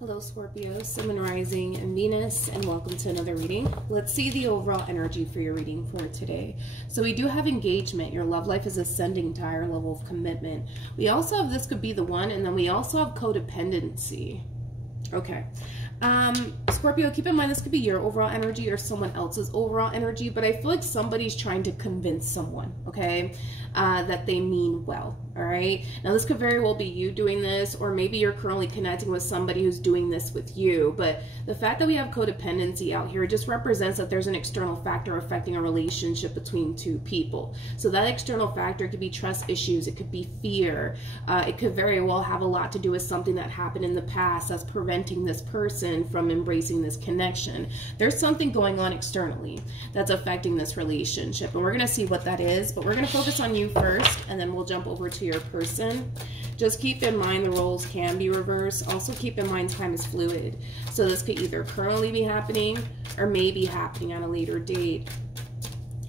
Hello Scorpio, Sun and Rising and Venus, and welcome to another reading. Let's see the overall energy for your reading for today. So we do have engagement. Your love life is ascending to a higher level of commitment. We also have this could be the one, and then we also have codependency. Okay. Scorpio, keep in mind this could be your overall energy or someone else's overall energy, but I feel like somebody's trying to convince someone, okay, that they mean well, all right? Now, this could very well be you doing this, or maybe you're currently connecting with somebody who's doing this with you, but the fact that we have codependency out here just represents that there's an external factor affecting a relationship between two people. So that external factor could be trust issues, it could be fear, it could very well have a lot to do with something that happened in the past that's preventing this person from embracing this connection. There's something going on externally that's affecting this relationship, and we're going to see what that is, but we're going to focus on you first, and then we'll jump over to your person. Just keep in mind the roles can be reversed. Also keep in mind time is fluid. So this could either currently be happening or maybe happening at a later date.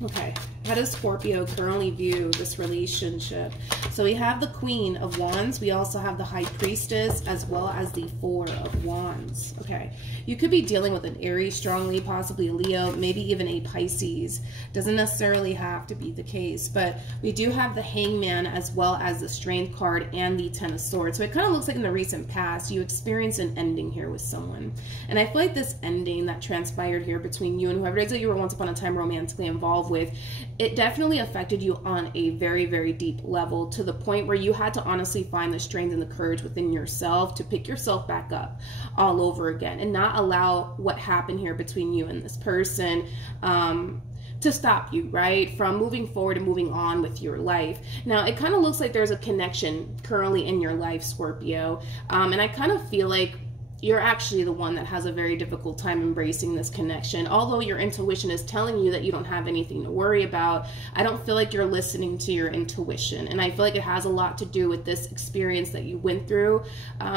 Okay, how does Scorpio currently view this relationship? So we have the Queen of Wands. We also have the High Priestess as well as the Four of Wands. Okay, you could be dealing with an Aries strongly, possibly a Leo, maybe even a Pisces. Doesn't necessarily have to be the case, but we do have the Hangman as well as the Strength card and the Ten of Swords. So it kind of looks like in the recent past, you experienced an ending here with someone. And I feel like this ending that transpired here between you and whoever it is that you were once upon a time romantically involved with, it definitely affected you on a very, very deep level, to the point where you had to honestly find the strength and the courage within yourself to pick yourself back up all over again and not allow what happened here between you and this person to stop you, right, from moving forward and moving on with your life. Now, it kind of looks like there's a connection currently in your life, Scorpio, and I kind of feel like you're actually the one that has a very difficult time embracing this connection. Although your intuition is telling you that you don't have anything to worry about, I don't feel like you're listening to your intuition. And I feel like it has a lot to do with this experience that you went through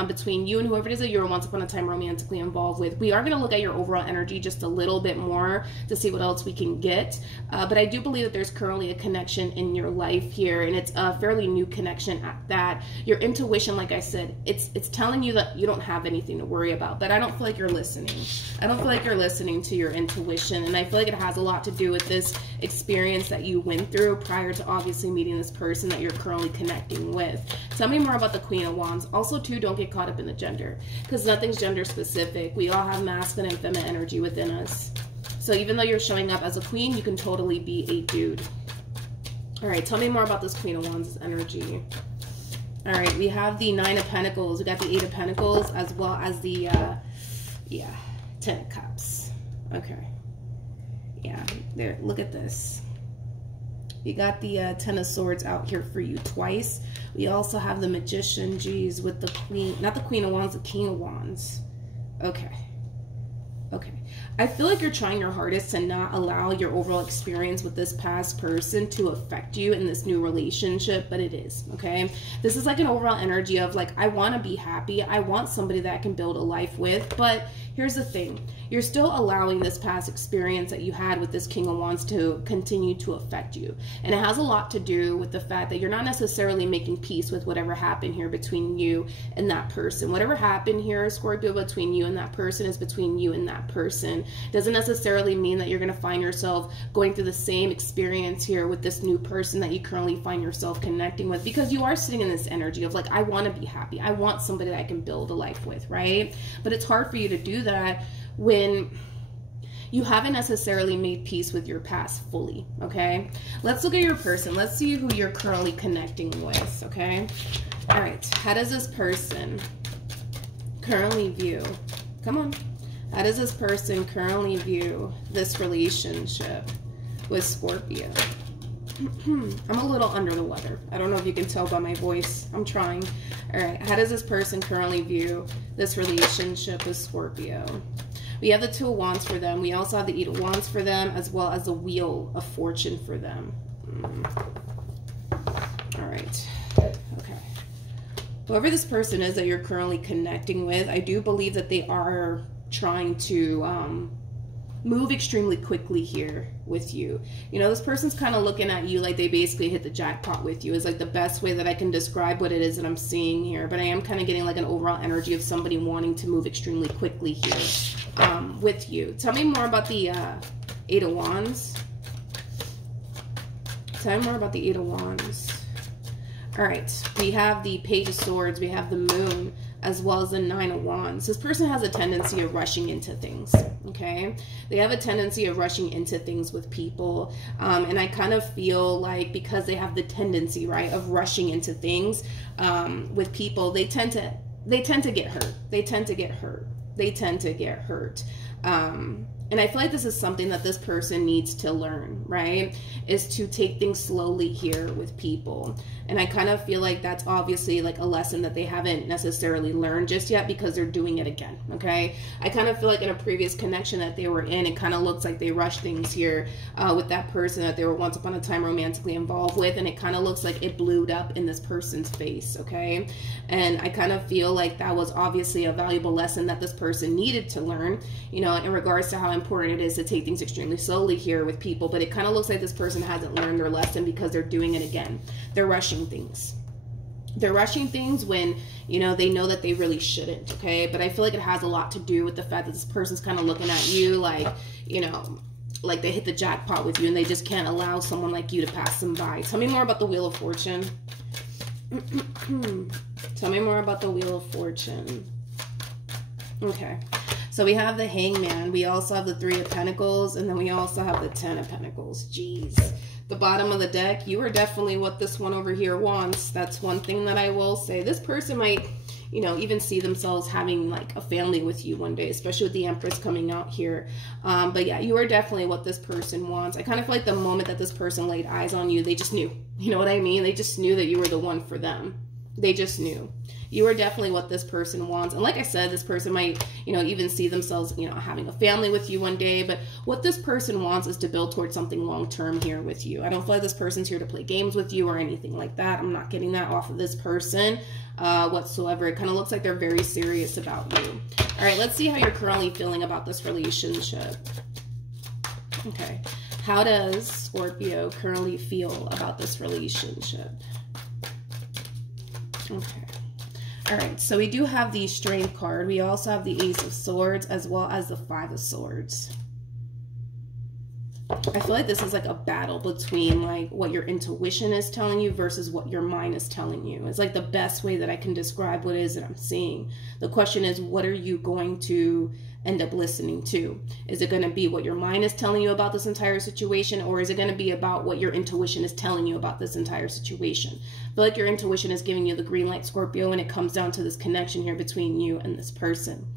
between you and whoever it is that you were once upon a time romantically involved with. We are going to look at your overall energy just a little bit more to see what else we can get. But I do believe that there's currently a connection in your life here, and it's a fairly new connection at that. Your intuition, like I said, it's telling you that you don't have anything to worry about, but I don't feel like you're listening. I don't feel like you're listening to your intuition, and I feel like it has a lot to do with this experience that you went through prior to obviously meeting this person that you're currently connecting with. Tell me more about the Queen of Wands. Also, too, don't get caught up in the gender, because nothing's gender specific. We all have masculine and feminine energy within us. So even though you're showing up as a queen, you can totally be a dude. All right, tell me more about this Queen of Wands energy. All right, we have the Nine of Pentacles. We got the Eight of Pentacles as well as the, Ten of Cups. Okay. Yeah, there, look at this. You got the Ten of Swords out here for you twice. We also have the Magician, geez, with the Queen, not the Queen of Wands, the King of Wands. Okay. Okay. I feel like you're trying your hardest to not allow your overall experience with this past person to affect you in this new relationship, but it is, okay? This is like an overall energy of like, I want to be happy. I want somebody that I can build a life with, but here's the thing. You're still allowing this past experience that you had with this King of Wands to continue to affect you. And it has a lot to do with the fact that you're not necessarily making peace with whatever happened here between you and that person. Whatever happened here, Scorpio, between you and that person is between you and that person. Doesn't necessarily mean that you're going to find yourself going through the same experience here with this new person that you currently find yourself connecting with, because you are sitting in this energy of like, I want to be happy. I want somebody that I can build a life with, right? But it's hard for you to do that when you haven't necessarily made peace with your past fully, okay? Let's look at your person. Let's see who you're currently connecting with, okay? All right, how does this person currently view? Come on. How does this person currently view this relationship with Scorpio? I'm a little under the weather. I don't know if you can tell by my voice. I'm trying. All right. How does this person currently view this relationship with Scorpio? We have the Two of Wands for them. We also have the Eight of Wands for them, as well as the Wheel of Fortune for them. All right. Okay. Whoever this person is that you're currently connecting with, I do believe that they are trying to move extremely quickly here with you. You know, this person's kind of looking at you like they basically hit the jackpot with you, is like the best way that I can describe what it is that I'm seeing here. But I am kind of getting like an overall energy of somebody wanting to move extremely quickly here with you. Tell me more about the Eight of Wands. Tell me more about the Eight of Wands. All right, we have the Page of Swords, we have the Moon, as well as the Nine of Wands. This person has a tendency of rushing into things, okay? They have a tendency of rushing into things with people, and I kind of feel like because they have the tendency, right, of rushing into things with people, they tend to get hurt. They tend to get hurt. They tend to get hurt. And I feel like this is something that this person needs to learn, right? Is to take things slowly here with people. And I kind of feel like that's obviously like a lesson that they haven't necessarily learned just yet because they're doing it again, okay? I kind of feel like in a previous connection that they were in, it kind of looks like they rushed things here with that person that they were once upon a time romantically involved with. And it kind of looks like it blew up in this person's face, okay? And I kind of feel like that was obviously a valuable lesson that this person needed to learn, you know, in regards to how important it is to take things extremely slowly here with people. But it kind of looks like this person hasn't learned their lesson because they're doing it again. They're rushing things. They're rushing things when, you know, they know that they really shouldn't, okay? But I feel like it has a lot to do with the fact that this person's kind of looking at you like, you know, like they hit the jackpot with you and they just can't allow someone like you to pass them by. Tell me more about the Wheel of Fortune. Tell me more about the Wheel of Fortune. Okay. So we have the Hangman. We also have the Three of Pentacles. And then we also have the Ten of Pentacles. Jeez. The bottom of the deck, you are definitely what this one over here wants. That's one thing that I will say. This person might, you know, even see themselves having like a family with you one day, especially with the Empress coming out here. But yeah, you are definitely what this person wants. I kind of feel like the moment that this person laid eyes on you, they just knew. You know what I mean? They just knew that you were the one for them. They just knew. You are definitely what this person wants. And like I said, this person might, you know, even see themselves, you know, having a family with you one day. But what this person wants is to build towards something long-term here with you. I don't feel like this person's here to play games with you or anything like that. I'm not getting that off of this person whatsoever. It kind of looks like they're very serious about you. All right, let's see how you're currently feeling about this relationship. Okay. How does Scorpio currently feel about this relationship? Okay. All right, so we do have the Strength card. We also have the Ace of Swords as well as the Five of Swords. I feel like this is like a battle between like what your intuition is telling you versus what your mind is telling you. It's like the best way that I can describe what it is that I'm seeing. The question is, what are you going to end up listening to? Is it going to be what your mind is telling you about this entire situation, or is it going to be about what your intuition is telling you about this entire situation? I feel like your intuition is giving you the green light, Scorpio, when it comes down to this connection here between you and this person.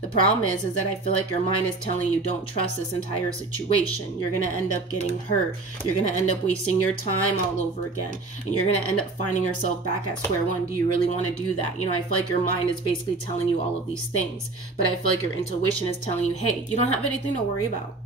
The problem is that I feel like your mind is telling you don't trust this entire situation. You're going to end up getting hurt. You're going to end up wasting your time all over again. And you're going to end up finding yourself back at square one. Do you really want to do that? You know, I feel like your mind is basically telling you all of these things. But I feel like your intuition is telling you, hey, you don't have anything to worry about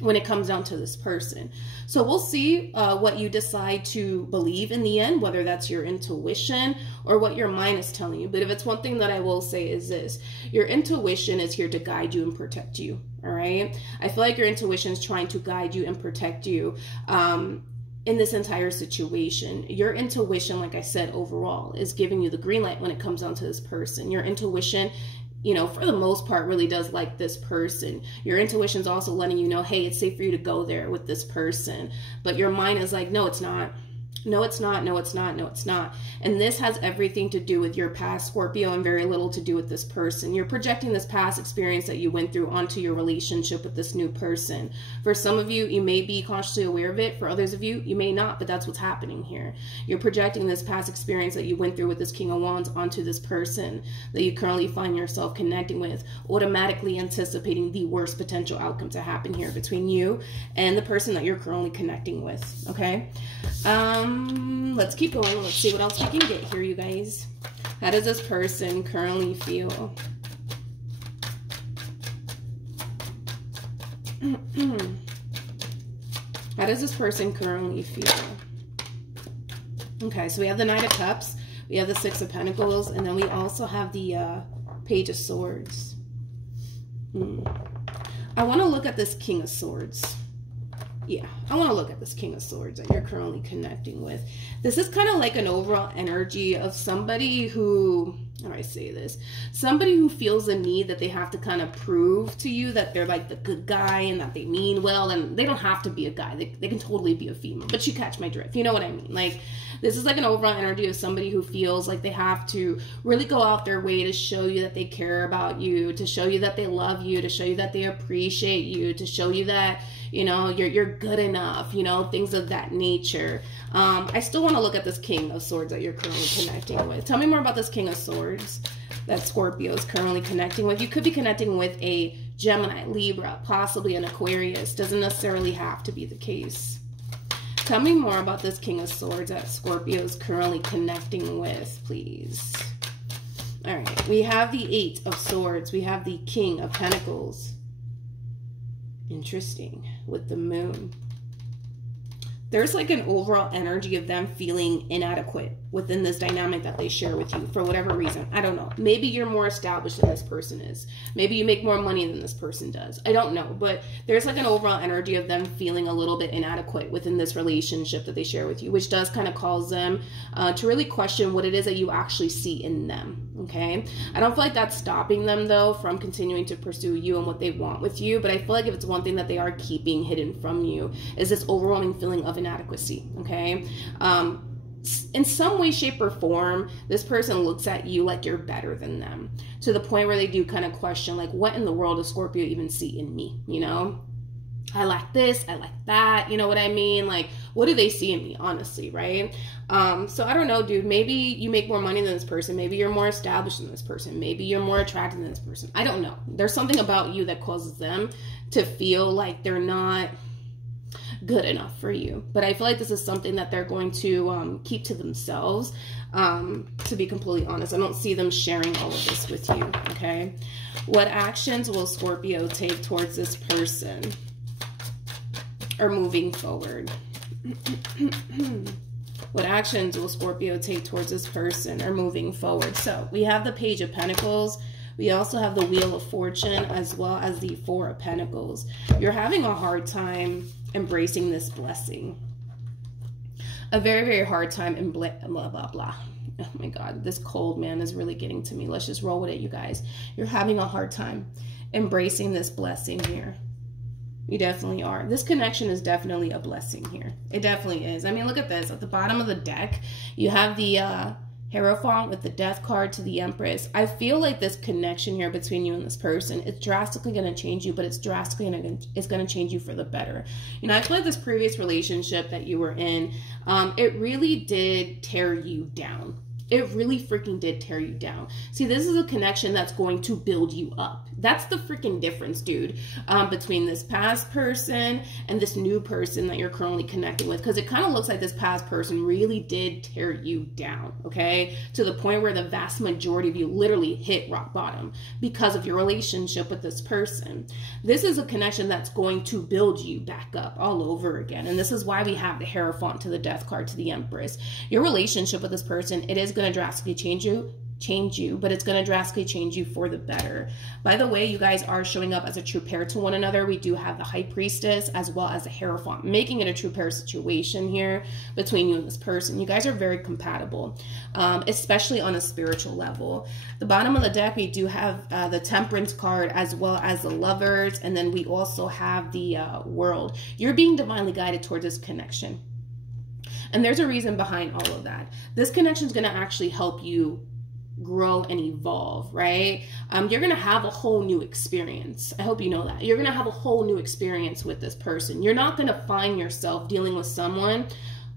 when it comes down to this person. So we'll see what you decide to believe in the end, whether that's your intuition or what your mind is telling you. But if it's one thing that I will say is this: your intuition is here to guide you and protect you. All right. I feel like your intuition is trying to guide you and protect you in this entire situation. Your intuition, like I said, overall is giving you the green light when it comes down to this person. Your intuition, you know, for the most part, really does like this person. Your intuition is also letting you know, hey, it's safe for you to go there with this person. But your mind is like, no, it's not. No, it's not. No, it's not. No, it's not. And this has everything to do with your past, Scorpio, and very little to do with this person. You're projecting this past experience that you went through onto your relationship with this new person. For some of you, you may be consciously aware of it. For others of you, you may not, but that's what's happening here. You're projecting this past experience that you went through with this King of Wands onto this person that you currently find yourself connecting with, automatically anticipating the worst potential outcome to happen here between you and the person that you're currently connecting with, okay? Let's keep going. Let's see what else we can get here, you guys. How does this person currently feel? How does this person currently feel? Okay, so we have the Knight of Cups, we have the Six of Pentacles, and then we also have the Page of Swords. I want to look at this King of Swords. Yeah, I want to look at this King of Swords that you're currently connecting with. This is kind of like an overall energy of somebody who, how do I say this? Somebody who feels a need that they have to kind of prove to you that they're like the good guy and that they mean well. And they don't have to be a guy. They can totally be a female. But you catch my drift. You know what I mean? Like, this is like an overall energy of somebody who feels like they have to really go out their way to show you that they care about you, to show you that they love you, to show you that they appreciate you, to show you that, you know, you're good enough, you know, things of that nature. I still want to look at this King of Swords that you're currently connecting with. Tell me more about this King of Swords that Scorpio is currently connecting with. You could be connecting with a Gemini, Libra, possibly an Aquarius. Doesn't necessarily have to be the case. Tell me more about this King of Swords that Scorpio is currently connecting with, please. All right, we have the Eight of Swords. We have the King of Pentacles. Interesting, with the Moon. There's like an overall energy of them feeling inadequate within this dynamic that they share with you for whatever reason. I don't know. Maybe you're more established than this person is. Maybe you make more money than this person does. I don't know. But there's like an overall energy of them feeling a little bit inadequate within this relationship that they share with you, which does kind of cause them to really question what it is that you actually see in them. Okay. I don't feel like that's stopping them though from continuing to pursue you and what they want with you. But I feel like if it's one thing that they are keeping hidden from you is this overwhelming feeling of inadequacy. Okay. In some way, shape, or form, this person looks at you like you're better than them, to the point where they do kind of question, like, what in the world does Scorpio even see in me? You know, I like this, I like that, you know what I mean? Like, what do they see in me, honestly, right? So I don't know, dude. Maybe you make more money than this person. Maybe you're more established than this person. Maybe you're more attractive than this person. I don't know. There's something about you that causes them to feel like they're not good enough for you. But I feel like this is something that they're going to keep to themselves, to be completely honest. I don't see them sharing all of this with you, okay? What actions will Scorpio take towards this person or moving forward? What actions will Scorpio take towards this person or moving forward? So we have the Page of Pentacles. We also have the Wheel of Fortune as well as the Four of Pentacles. You're having a hard time embracing this blessing. A very, very hard time in blah, blah, blah. Oh my God, this cold, man, is really getting to me. Let's just roll with it, you guys. You're having a hard time embracing this blessing here. You definitely are. This connection is definitely a blessing here. It definitely is. I mean, look at this. At the bottom of the deck, you have the Hierophant with the Death card to the Empress. I feel like this connection here between you and this person, it's drastically going to change you, but it's drastically going to change you for the better. You know, I feel like this previous relationship that you were in, it really did tear you down. It really freaking did tear you down. See, this is a connection that's going to build you up. That's the freaking difference, dude, between this past person and this new person that you're currently connecting with. Because it kind of looks like this past person really did tear you down, okay? To the point where the vast majority of you literally hit rock bottom because of your relationship with this person. This is a connection that's going to build you back up all over again. And this is why we have the Hierophant to the Death card to the Empress. Your relationship with this person, it is going to drastically change you, but it's going to drastically change you for the better. By the way, you guys are showing up as a true pair to one another. We do have the High Priestess as well as the Hierophant, making it a true pair situation here between you and this person. You guys are very compatible, especially on a spiritual level. The bottom of the deck, we do have the Temperance card as well as the Lovers, and then we also have the World. You're being divinely guided towards this connection. And there's a reason behind all of that. This connection is going to actually help you grow and evolve, right? You're going to have a whole new experience. I hope you know that. You're going to have a whole new experience with this person. You're not going to find yourself dealing with someone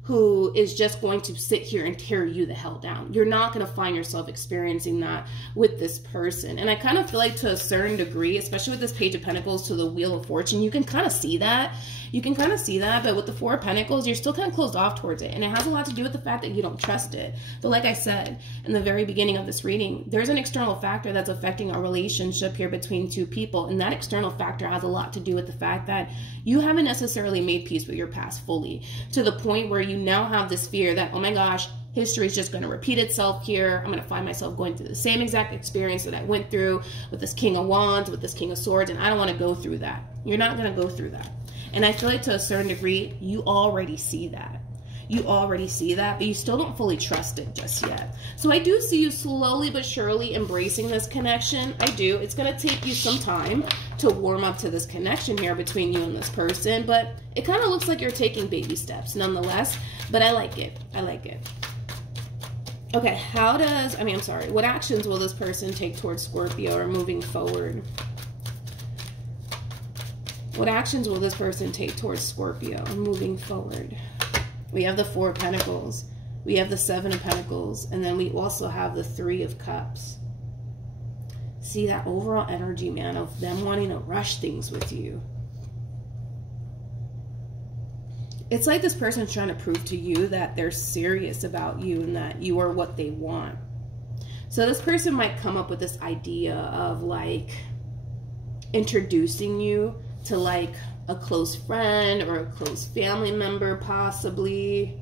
who is just going to sit here and tear you the hell down. You're not going to find yourself experiencing that with this person. And I kind of feel like to a certain degree, especially with this Page of Pentacles to the Wheel of Fortune, you can kind of see that. You can kind of see that, but with the Four of Pentacles, you're still kind of closed off towards it. And it has a lot to do with the fact that you don't trust it. But like I said in the very beginning of this reading, there's an external factor that's affecting our relationship here between two people. And that external factor has a lot to do with the fact that you haven't necessarily made peace with your past fully, to the point where you now have this fear that, oh my gosh, History is just going to repeat itself here. I'm going to find myself going through the same exact experience that I went through with this King of Wands, with this King of Swords, and I don't want to go through that. You're not going to go through that. And I feel like to a certain degree, you already see that. You already see that, but you still don't fully trust it just yet. So I do see you slowly but surely embracing this connection. I do. It's going to take you some time to warm up to this connection here between you and this person, but it kind of looks like you're taking baby steps nonetheless, but I like it. I like it. Okay, what actions will this person take towards Scorpio or moving forward? What actions will this person take towards Scorpio moving forward? We have the Four of Pentacles. We have the Seven of Pentacles. And then we also have the Three of Cups. See that overall energy, man, of them wanting to rush things with you. It's like this person's trying to prove to you that they're serious about you and that you are what they want. So this person might come up with this idea of like introducing you to like a close friend or a close family member, possibly.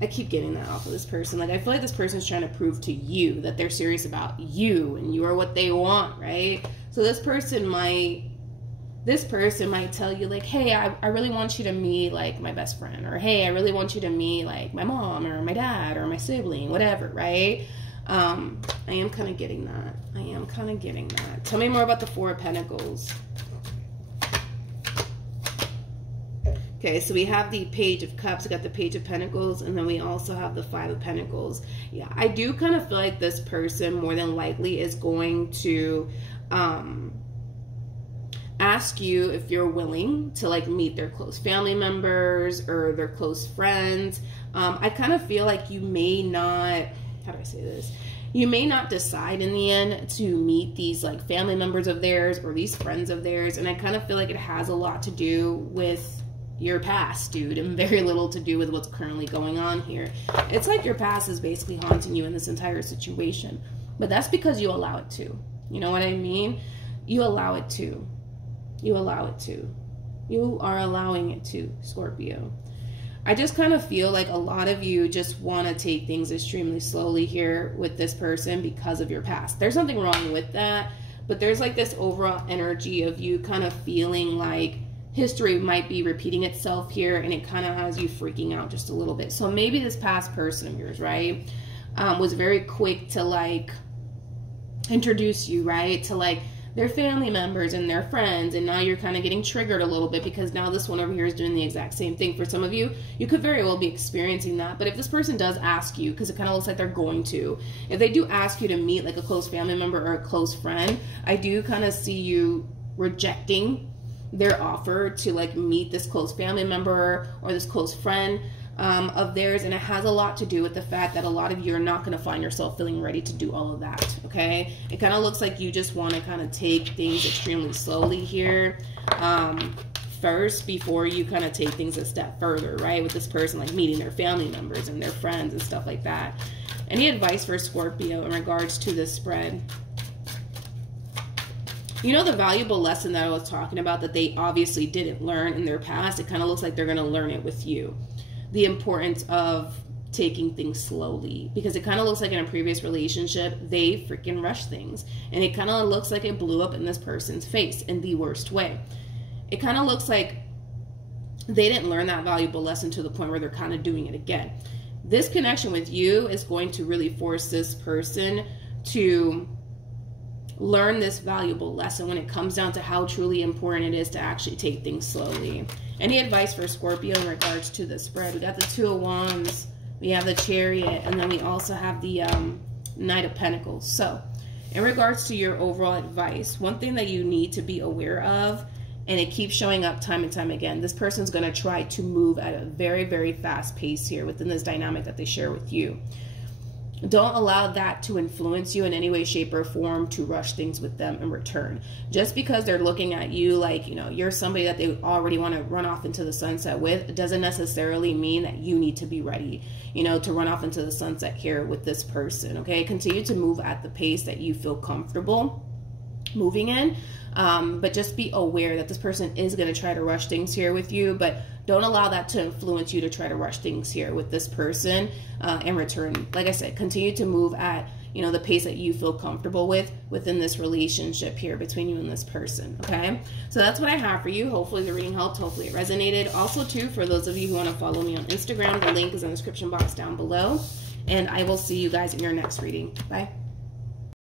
I keep getting that off of this person. Like, I feel like this person's trying to prove to you that they're serious about you and you are what they want, right? So this person might tell you like, hey, I really want you to meet like my best friend, or hey, I really want you to meet like my mom or my dad or my sibling, whatever, right? I am kind of getting that. I am kind of getting that. Tell me more about the Four of Pentacles. Okay, so we have the Page of Cups, we got the Page of Pentacles, and then we also have the Five of Pentacles. Yeah, I do kind of feel like this person more than likely is going to ask you if you're willing to like meet their close family members or their close friends. I kind of feel like you may not, how do I say this? You may not decide in the end to meet these like family members of theirs or these friends of theirs. And I kind of feel like it has a lot to do with your past, dude, and very little to do with what's currently going on here. It's like your past is basically haunting you in this entire situation. But that's because you allow it to. You know what I mean? You allow it to. You allow it to. You are allowing it to, Scorpio. I just kind of feel like a lot of you just want to take things extremely slowly here with this person because of your past. There's nothing wrong with that, but there's like this overall energy of you kind of feeling like history might be repeating itself here, and it kind of has you freaking out just a little bit. So maybe this past person of yours, right, was very quick to like introduce you, right, to like their family members and their friends, and now you're kind of getting triggered a little bit because now this one over here is doing the exact same thing. For some of you, you could very well be experiencing that. But if this person does ask you, because it kind of looks like they're going to, if they do ask you to meet like a close family member or a close friend, I do kind of see you rejecting their offer to like meet this close family member or this close friend of theirs. And it has a lot to do with the fact that a lot of you are not going to find yourself feeling ready to do all of that. Okay, it kind of looks like you just want to kind of take things extremely slowly here first before you kind of take things a step further, right, with this person, like meeting their family members and their friends and stuff like that. Any advice for Scorpio in regards to this spread? You know, the valuable lesson that I was talking about that they obviously didn't learn in their past, it kind of looks like they're going to learn it with you. The importance of taking things slowly, because it kind of looks like in a previous relationship, they freaking rushed things. And it kind of looks like it blew up in this person's face in the worst way. It kind of looks like they didn't learn that valuable lesson to the point where they're kind of doing it again. This connection with you is going to really force this person to learn this valuable lesson when it comes down to how truly important it is to actually take things slowly. Any advice for Scorpio in regards to the spread? We got the Two of Wands, we have the Chariot, and then we also have the Knight of Pentacles. So in regards to your overall advice, one thing that you need to be aware of, and it keeps showing up time and time again, this person's going to try to move at a very, very fast pace here within this dynamic that they share with you. Don't allow that to influence you in any way, shape, or form to rush things with them in return. Just because they're looking at you like, you know, you're somebody that they already want to run off into the sunset with, doesn't necessarily mean that you need to be ready, you know, to run off into the sunset here with this person, okay? Continue to move at the pace that you feel comfortable. moving in. But just be aware that this person is going to try to rush things here with you, but don't allow that to influence you to try to rush things here with this person. In return, like I said, continue to move at, you know, the pace that you feel comfortable with within this relationship here between you and this person. Okay, so that's what I have for you. Hopefully the reading helped. Hopefully it resonated. Also too, for those of you who want to follow me on Instagram, the link is in the description box down below, and I will see you guys in your next reading. Bye.